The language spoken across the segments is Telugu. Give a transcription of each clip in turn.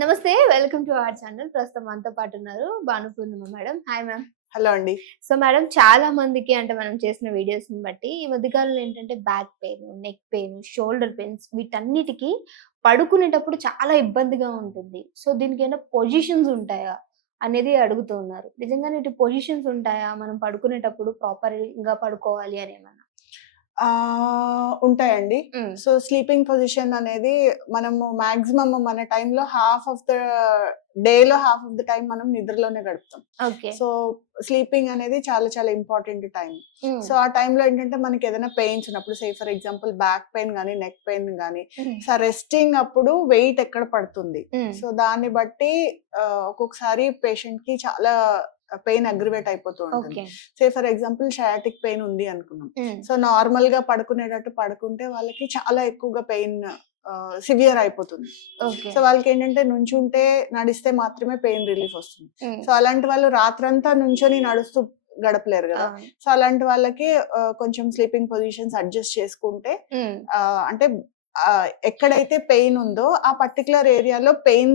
నమస్తే. Welcome to our channel. ప్రస్తుతం మనతో పాటు ఉన్నారు భానుపూర్ణిమ మేడం. Hi ma'am. హలో అండి. సో మేడం, చాలా మందికి అంటే మనం చేసిన వీడియోస్‌ని బట్టి ఈ మధ్య కాలంలో ఏంటంటే back pain, neck pain, shoulder pains వీటన్నిటికి పడుకునేటప్పుడు చాలా ఇబ్బందిగా ఉంటుంది. సో దీనికేమైనా పొజిషన్స్ ఉంటాయా అనేది అడుగుతూ ఉన్నారు. నిజంగానే ఇటు పొజిషన్స్ ఉంటాయా? మనం పడుకునేటప్పుడు ప్రాపర్‌గా పడుకోవాలి అని ఏమన్నా? ఉంటాయండి. హ్మ్. సో, స్లీపింగ్ పొజిషన్ అనేది మనము మాక్సిమం మన టైంలో హాఫ్ ఆఫ్ ద టైం మనం నిద్రలోనే గడుపుతాం. ఓకే. సో, స్లీపింగ్ అనేది చాలా చాలా ఇంపార్టెంట్ టైం. హ్మ్. సో, ఆ టైంలో ఏంటంటే మనకి ఏదైనా పెయిన్స్ ఉన్నప్పుడు ఫర్ ఎగ్జాంపుల్ బ్యాక్ పెయిన్ గానీ, నెక్ పెయిన్ గానీ, హ్మ్. సో, రెస్టింగ్ అప్పుడు వెయిట్ ఎక్కడ పడుతుంది. హ్మ్. సో, దాన్ని బట్టి ఒక్కొక్కసారి పేషెంట్‌కి చాలా పెయిన్ అగ్రివేట్ అయిపోతూ ఉంటుంది. ఓకే. ఫర్ ఎగ్జాంపుల్ షయాటిక్ పెయిన్ ఉంది అనుకున్నాం. హ్మ్. సో నార్మల్ గా పడుకునేటట్టు పడుకుంటే వాళ్ళకి చాలా ఎక్కువగా పెయిన్ సివియర్ అయిపోతుంది. ఓకే. సో వాళ్ళకి ఏంటంటే నుంచుంటే నడిస్తే మాత్రమే పెయిన్ రిలీఫ్ వస్తుంది. హ్మ్. సో అలాంటి వాళ్ళు రాత్రంతా నుంచొని నడుస్తూ గడపలేరు కదా. అవును. సో అలాంటి వాళ్ళకి కొంచెం స్లీపింగ్ పొజిషన్స్ అడ్జస్ట్ చేసుకుంటే హ్మ్. అంటే ఎక్కడైతే పెయిన్ ఉందో ఆ పర్టికులర్ ఏరియాలో పెయిన్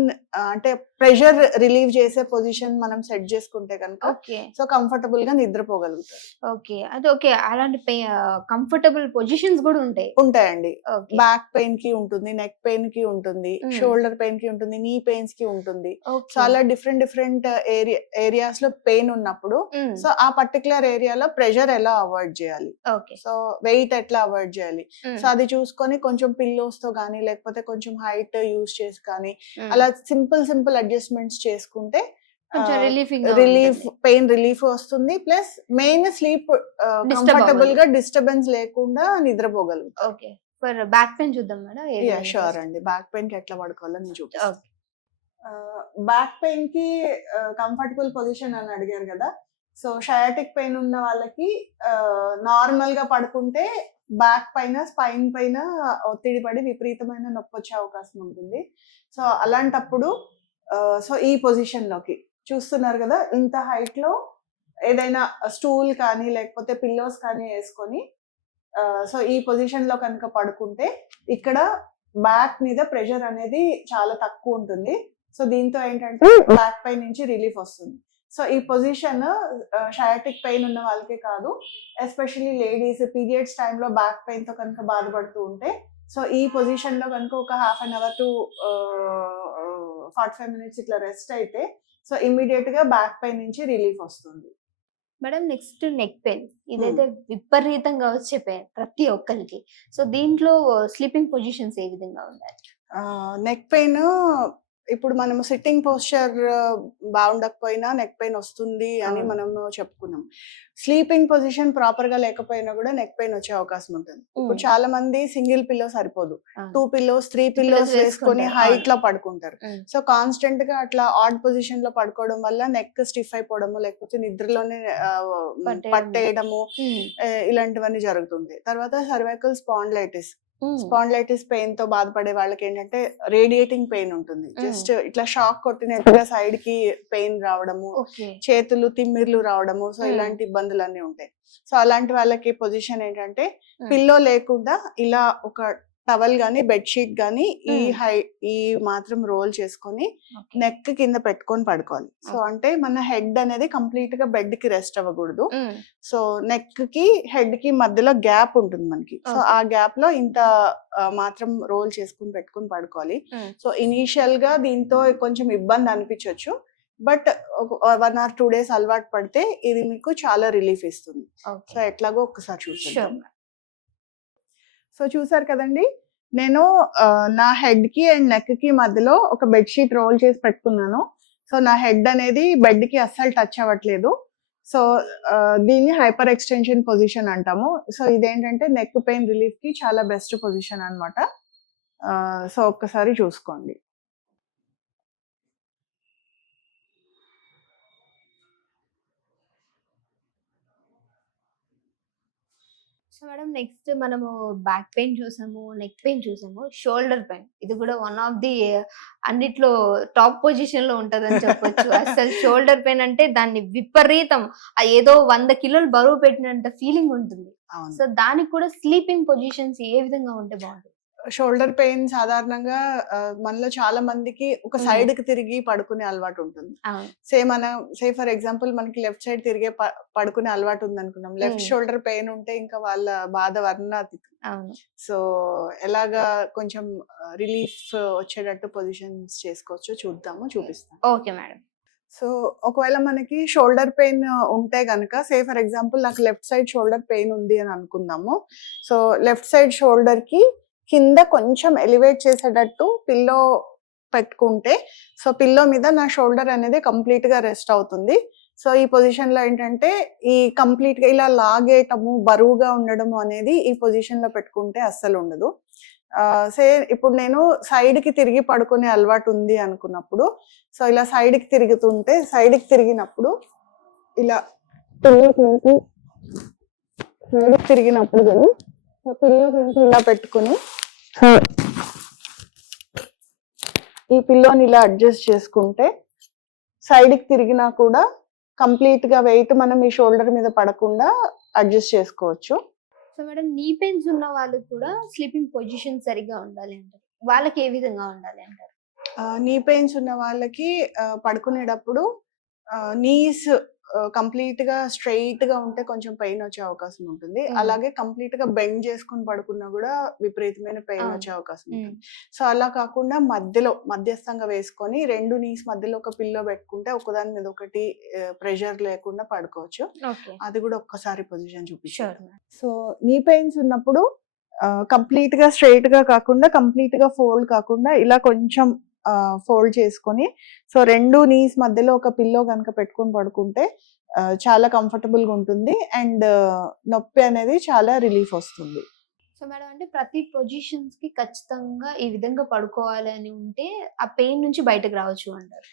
అంటే ప్రెషర్ రిలీవ్ చేసే పొజిషన్ మనం సెట్ చేసుకుంటే కనుక ఓకే. సో కంఫర్టబుల్ గా నిద్రపోగలుగుతారు. ఓకే. అది ఓకే. అలాంటి కంఫర్టబుల్ పొజిషన్స్ గూడా ఉంటాయి. ఉంటాయండి. ఓకే. బ్యాక్ పెయిన్ కి ఉంటుంది, నెక్ పెయిన్ కి ఉంటుంది, హ్మ్. షోల్డర్ పెయిన్ కి ఉంటుంది, నీ పెయిన్స్ కి ఉంటుంది. ఓకే. చాలా డిఫరెంట్ ఏరియాస్ లో పెయిన్ ఉన్నప్పుడు హ్మ్. సో ఆ పర్టికులర్ ఏరియాలో ప్రెషర్ ఎలా అవాయిడ్ చేయాలి, ఓకే. సో వెయిట్ ఎట్లా అవాయిడ్ చేయాలి, హ్మ్. సో అది చూసుకొని కొంచెం పిల్లోస్ తో కానీ లేకపోతే కొంచెం హైట్ యూస్ చేసి కానీ హ్మ్. అలా సింపుల్ అడ్జస్ట్మెంట్స్ చేసుకుంటే కొంచెం రిలీఫ్ పెయిన్ రిలీఫ్ వస్తుంది. ప్లస్ మెయిన్ స్లీప్ కంఫర్టబుల్ గా డిస్టర్బెన్స్ లేకుండా నిద్రపోగలుగుతాం. ఓకే. ఫర్ బ్యాక్ పెయిన్ చూద్దాం మేడం. షూర్ అండి. బ్యాక్ పెయిన్ కి ఎట్లా పడుకోవాలో నేను చూపిస్తాను. ఓకే. బ్యాక్ పెయిన్ కి కంఫర్టబుల్ పొజిషన్ అని అడిగారు కదా. సో షయాటిక్ పెయిన్ ఉన్న వాళ్ళకి నార్మల్ గా పడుకుంటే బ్యాక్ పైన స్పైన్ పైన ఒత్తిడి పడి విపరీతమైన నొప్పి వచ్చే అవకాశం ఉంటుంది. సో అలాంటప్పుడు సో ఈ పొజిషన్ లోకి చూస్తున్నారు కదా, ఇంత హైట్ లో ఏదైనా స్టూల్ కానీ లేకపోతే పిల్లోస్ కానీ వేసుకొని సో ఈ పొజిషన్ లో కనుక పడుకుంటే ఇక్కడ బ్యాక్ మీద ప్రెషర్ అనేది చాలా తక్కువ ఉంటుంది. సో దీంతో ఏంటంటే బ్యాక్ పెయిన్ నుంచి రిలీఫ్ వస్తుంది. సో ఈ పొజిషన్ షయాటిక్ పెయిన్ ఉన్న వాళ్ళకే కాదు, ఎస్పెషల్లీ లేడీస్ పీరియడ్స్ టైంలో బ్యాక్ పెయిన్ తో కనుక బాధపడుతూ ఉంటే సో ఈ పొజిషన్ లో కనుక ఒక half an hour to 45 minutes ఇట్లా రెస్ట్ అయితే సో ఇమ్మీడియట్ గా బ్యాక్ పెయిన్ నుంచి రిలీఫ్ వస్తుంది. Madam, next neck pain. ఇదైతే విపరీతంగా వచ్చే పెయిన్ ప్రతి ఒక్కరికి. సో దీంట్లో స్లీపింగ్ పొజిషన్స్ ఏ విధంగా ఉండాలి? నెక్ పెయిన్ ఇప్పుడు మనము సిట్టింగ్ పోస్చర్ బాగుండకపోయినా నెక్ పెయిన్ వస్తుంది అని మనము చెప్పుకున్నాం. స్లీపింగ్ పొజిషన్ ప్రాపర్ గా లేకపోయినా కూడా నెక్ పెయిన్ వచ్చే అవకాశం ఉంటుంది. ఇప్పుడు చాలా మంది సింగిల్ పిల్లో సరిపోదు, 2 pillows 3 pillows వేసుకొని హైట్ లో పడుకుంటారు. సో కాన్స్టెంట్ గా అట్లా ఆడ్ పొజిషన్ లో పడుకోవడం వల్ల నెక్ స్టిఫ్ అయిపోవడము లేకపోతే నిద్రలోనే పట్టేయడము ఇలాంటివన్నీ జరుగుతుంటాయి. తర్వాత సర్వైకల్ స్పాండిలైటిస్ పెయిన్ తో బాధపడే వాళ్ళకి ఏంటంటే రేడియేటింగ్ పెయిన్ ఉంటుంది. జస్ట్ ఇట్లా షాక్ కొట్టినట్టుగా సైడ్ కి పెయిన్ రావడము, చేతులు తిమ్మిర్లు రావడము, సో ఇలాంటి ఇబ్బందులన్నీ ఉంటాయి. సో అలాంటి వాళ్ళకి పొజిషన్ ఏంటంటే పిల్లో లేకుండా ఇలా ఒక టవల్ గానీ బెడ్షీట్ గానీ ఈ మాత్రం రోల్ చేసుకొని నెక్ కింద పెట్టుకొని పడుకోవాలి. సో అంటే మన హెడ్ అనేది కంప్లీట్ గా బెడ్ కి రెస్ట్ అవ్వకూడదు. సో నెక్ కి హెడ్ కి మధ్యలో గ్యాప్ ఉంటుంది మనకి. సో ఆ గ్యాప్ లో ఇంత మాత్రం రోల్ చేసుకుని పెట్టుకుని పడుకోవాలి. సో ఇనీషియల్ గా దీంతో కొంచెం ఇబ్బంది అనిపించవచ్చు, బట్ 1 or 2 days అలవాటు పడితే ఇది మీకు చాలా రిలీఫ్ ఇస్తుంది. సో ఎట్లాగో ఒక్కసారి చూసాను. సో చూసారు కదండి, నేను నా హెడ్ కి అండ్ నెక్ కి మధ్యలో ఒక బెడ్షీట్ రోల్ చేసి పెట్టుకున్నాను. సో నా హెడ్ అనేది బెడ్ కి అస్సలు టచ్ అవ్వట్లేదు. సో దీన్ని హైపర్ ఎక్స్టెన్షన్ పొజిషన్ అంటాము. సో ఇదేంటంటే నెక్ పెయిన్ రిలీఫ్ కి చాలా బెస్ట్ పొజిషన్ అన్నమాట. సో ఒక్కసారి చూసుకోండి. సో మేడం, నెక్స్ట్ మనము బ్యాక్ పెయిన్ చూసాము, నెక్ పెయిన్ చూసాము, షోల్డర్ పెయిన్ ఇది కూడా వన్ ఆఫ్ ది అన్నిట్లో టాప్ పొజిషన్ లో ఉంటదని చెప్పొచ్చు. అసలు షోల్డర్ పెయిన్ అంటే దాన్ని విపరీతం ఏదో 100 కిలోలు బరువు పెట్టినంత ఫీలింగ్ ఉంటుంది. సో దానికి కూడా స్లీపింగ్ పొజిషన్స్ ఏ విధంగా ఉంటే బాగుంటుంది? షోల్డర్ పెయిన్ సాధారణంగా మనలో చాలా మందికి ఒక సైడ్ కి తిరిగి పడుకునే అలవాటు ఉంటుంది. సే ఫర్ ఎగ్జాంపుల్ మనకి లెఫ్ట్ సైడ్ తిరిగే పడుకునే అలవాటు ఉంది అనుకున్నాం. లెఫ్ట్ షోల్డర్ పెయిన్ ఉంటే ఇంకా వాళ్ళ బాధ వర్ణాతీతం. సో ఎలాగా కొంచెం రిలీఫ్ వచ్చేటట్టు పొజిషన్స్ చేసుకోవచ్చు చూపిస్తాం. Okay madam. సో ఒకవేళ మనకి షోల్డర్ పెయిన్ ఉంటే గనక సే ఫర్ ఎగ్జాంపుల్ నాకు లెఫ్ట్ సైడ్ షోల్డర్ పెయిన్ ఉంది అని అనుకుందాము. సో లెఫ్ట్ సైడ్ షోల్డర్ కి కింద కొంచెం ఎలివేట్ చేసేటట్టు పిల్లో పెట్టుకుంటే సో పిల్లో మీద నా షోల్డర్ అనేది కంప్లీట్ గా రెస్ట్ అవుతుంది. సో ఈ పొజిషన్ లో ఏంటంటే ఈ కంప్లీట్ గా ఇలా లాగేయటము బరువుగా ఉండడము అనేది ఈ పొజిషన్ లో పెట్టుకుంటే అస్సలు ఉండదు. ఇప్పుడు నేను సైడ్ కి తిరిగి పడుకునే అలవాటు ఉంది అనుకున్నప్పుడు సో ఇలా సైడ్ కి తిరుగుతుంటే సైడ్ కి తిరిగినప్పుడు ఇలా తిరిగినప్పుడు కానీ ఇలా పెట్టుకుని ఈ పిల్లోని ఇలా అడ్జస్ట్ చేసుకుంటే సైడ్ కి తిరిగినా కూడా కంప్లీట్ గా వెయిట్ మనం ఈ షోల్డర్ మీద పడకుండా అడ్జస్ట్ చేసుకోవచ్చు. సో మేడం, నీ పెయిన్స్ ఉన్న వాళ్ళు కూడా స్లీపింగ్ పొజిషన్ సరిగా ఉండాలి అంటారు. వాళ్ళకి ఏ విధంగా ఉండాలి అంటారు? నీ పెయిన్స్ ఉన్న వాళ్ళకి పడుకునేటప్పుడు నీస్ కంప్లీట్ గా స్ట్రైట్ గా ఉంటే కొంచెం పెయిన్ వచ్చే అవకాశం ఉంటుంది. అలాగే కంప్లీట్ గా బెండ్ చేసుకుని పడుకున్నా కూడా విపరీతమైన పెయిన్ వచ్చే అవకాశం ఉంటుంది. సో అలా కాకుండా మధ్యస్థంగా వేసుకొని 2 నీస్ మధ్యలో ఒక పిల్లో పెట్టుకుంటే ఒకదాని మీద ఒకటి ప్రెషర్ లేకుండా పడుకోవచ్చు. అది కూడా ఒక్కసారి పొజిషన్ చూపించారు. సో నీ పెయిన్స్ ఉన్నప్పుడు కంప్లీట్ గా స్ట్రైట్ గా కాకుండా కంప్లీట్ గా ఫోల్డ్ కాకుండా ఇలా కొంచెం ఫోల్డ్ చేసుకొని సో 2 నీస్ మధ్యలో ఒక పిల్లో కనుక పెట్టుకొని పడుకుంటే చాలా కంఫర్టబుల్ గా ఉంటుంది అండ్ నొప్పి అనేది చాలా రిలీఫ్ వస్తుంది. సో మేడం, అంటే ప్రతి పొజిషన్స్ కి ఖచ్చితంగా ఈ విధంగా పడుకోవాలి అని ఉంటే ఆ పెయిన్ నుంచి బయటకు రావచ్చు అంటారు?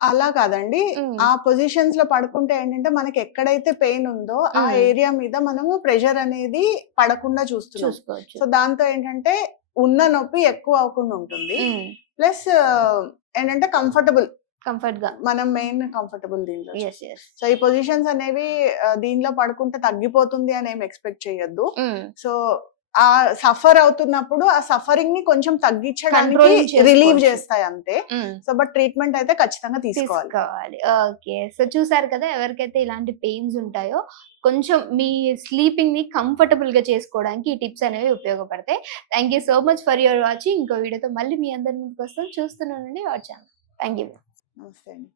అలా కాదండి. ఆ పొజిషన్స్ లో పడుకుంటే ఏంటంటే మనకి ఎక్కడైతే పెయిన్ ఉందో ఆ ఏరియా మీద మనము ప్రెషర్ అనేది పడకుండా చూసుకోవచ్చు. సో దాంతో ఏంటంటే ఉన్న నొప్పి ఎక్కువ అవ్వకుండా ఉంటుంది. ప్లస్ ఏంటంటే కంఫర్ట్ గా మనం మెయిన్ కంఫర్టబుల్ దీంట్లో. సో ఈ పొజిషన్స్ అనేవి దీనిలో పడుకుంటే తగ్గిపోతుంది అని ఏం ఎక్స్పెక్ట్ చేయొద్దు. సో ఆ సఫర్ అవుతున్నప్పుడు ఆ సఫరింగ్ ని కొంచెం తగ్గించడానికి రిలీవ్ చేస్తాయి అంతే. సో బట్ ట్రీట్మెంట్ అయితే ఖచ్చితంగా తీసుకోవాలి. ఓకే, సో చూసారు కదా, ఎవరికైతే ఇలాంటి పెయిన్స్ ఉంటాయో కొంచెం మీ స్లీపింగ్ ని కంఫర్టబుల్ గా చేసుకోవడానికి ఈ టిప్స్ అనేవి ఉపయోగపడతాయి. Thank you so much for your watching. ఇంకో వీడియోతో మళ్ళీ మీ అందరి ముందుకు వస్తాం. చూస్తున్నానండి వాచ్ ఛానల్. Thank you. నమస్తే అండి.